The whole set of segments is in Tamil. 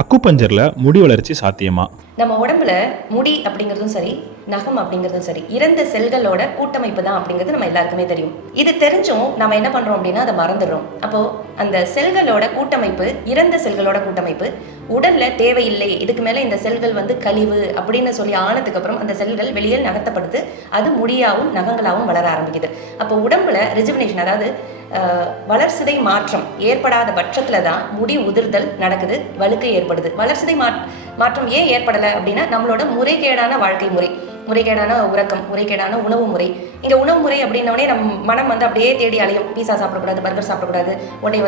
அக்குபஞ்சர்ல முடி வளர்ச்சி சாத்தியமா? நம்ம உடம்புல முடி அப்படிங்கிறதும் சரி, நகம் அப்படிங்கிறதும் சரி, இறந்த செல்களோட கூட்டமைப்பு தான் அப்படிங்கிறது நம்ம எல்லாருக்குமே தெரியும். இது தெரிஞ்சும் நம்ம என்ன பண்றோம் அப்படின்னா அதை மறந்துடுறோம். அப்போ அந்த செல்களோட கூட்டமைப்பு, இறந்த செல்களோட கூட்டமைப்பு உடல்ல தேவையில்லை, இதுக்கு மேல இந்த செல்கள் கழிவு அப்படின்னு சொல்லி ஆனதுக்கு அப்புறம் அந்த செல்கள் வெளியே நகர்த்தப்படுது. அது முடியாவும் நகங்களாகவும் வளர ஆரம்பிக்குது. அப்போ உடம்புல ரெஜுவினேஷன், அதாவது வளர்சிதை மாற்றம் ஏற்படாத பட்சத்துல தான் முடி உதிர்தல் நடக்குது, வழுக்கை ஏற்படுது. வளர்சிதை மாற்றம் ஏன் ஏற்படலை அப்படின்னா நம்மளோட முறைகேடான வாழ்க்கை முறை, முறைகேடான உறக்கம், முறைகேடான உணவு முறை. இங்கே உணவு முறை அப்படின்னோடனே நம்ம மனம் அப்படியே தேடி அலையும். பீஸா சாப்பிடக்கூடாது, பர்கர் சாப்பிடக்கூடாது, உடனே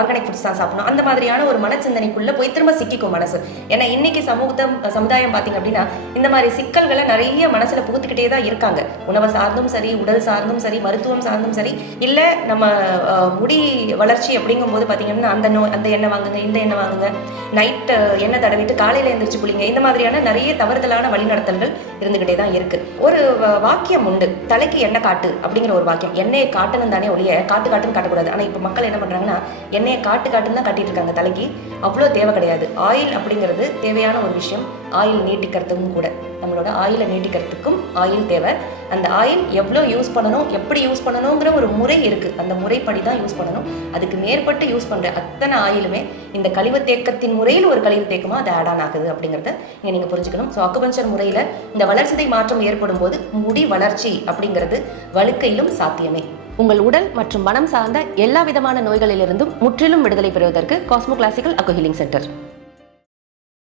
ஆர்கானிக் ஃபுட்ஸ் தான் சாப்பிடணும், அந்த மாதிரியான ஒரு மனச்சிந்தனைக்குள்ளே போய் திரும்ப சிக்கிக்கும் மனசு. ஏன்னா இன்னைக்கு சமுதாயம் பார்த்தீங்க அப்படின்னா இந்த மாதிரி சிக்கல்களை நிறைய மனசில் புகுத்துக்கிட்டே தான் இருக்காங்க. உணவை சார்ந்தும் சரி, உடல் சார்ந்தும் சரி, மருத்துவம் சார்ந்தும் சரி, இல்லை நம்ம முடி வளர்ச்சி அப்படிங்கும்போது பார்த்தீங்கன்னா அந்த எண்ணெய் வாங்குங்க, இந்த எண்ணெய் வாங்குங்க, நைட்டு எண்ணெய் தடவிட்டு காலையில் எழுந்திரிச்சு குளிங்க, இந்த மாதிரியான நிறைய தவறுதலான வழிநடத்தல்கள் இருந்துகிட்டே தான் இருக்கு. ஒரு வாக்கியம் உண்டு, தலைக்கு எண்ணெய் காட்டு அப்படிங்கிற ஒரு வாக்கியம். எண்ணெயை காட்டணும் தானே ஒழிய காட்டுன்னு காட்டக்கூடாது. ஆனால் இப்போ மக்கள் என்ன பண்றாங்கன்னா எண்ணெயை காட்டுன்னு தான் கட்டிட்டு இருக்காங்க. தலைக்கு அவ்வளோ தேவை கிடையாது. ஆயில் அப்படிங்கிறது தேவையான ஒரு விஷயம். ஆயில் நீட்டிக்கிறதுக்கும் கூட, நம்மளோட ஆயிலை நீட்டிக்கிறதுக்கும் ஆயில் தேவை. அந்த ஆயில் எவ்வளோ யூஸ் பண்ணணும், எப்படி யூஸ் பண்ணணுங்கிற ஒரு முறை இருக்குது. அந்த முறைப்படி தான் யூஸ் பண்ணணும். அதுக்கு மேற்பட்டு யூஸ் பண்ணுற அத்தனை ஆயிலுமே இந்த கழிவு தேக்கத்தின் முறையில் ஒரு கழிவு தேக்கமா அது ஆட் ஆன் ஆகுது அப்படிங்கிறத இங்கே நீங்கள் புரிஞ்சுக்கணும். ஸோ அக்குபஞ்சர் முறையில் இந்த வளர்சிதை மாற்றம் ஏற்படும் போது முடி வளர்ச்சி அப்படிங்கிறது வழுக்கையிலும் சாத்தியமே. உங்கள் உடல் மற்றும் மனம் சார்ந்த எல்லா விதமான நோய்களிலிருந்தும் முற்றிலும் விடுதலை பெறுவதற்கு காஸ்மோ கிளாசிக்கல் அக்கு ஹீலிங் சென்டர்.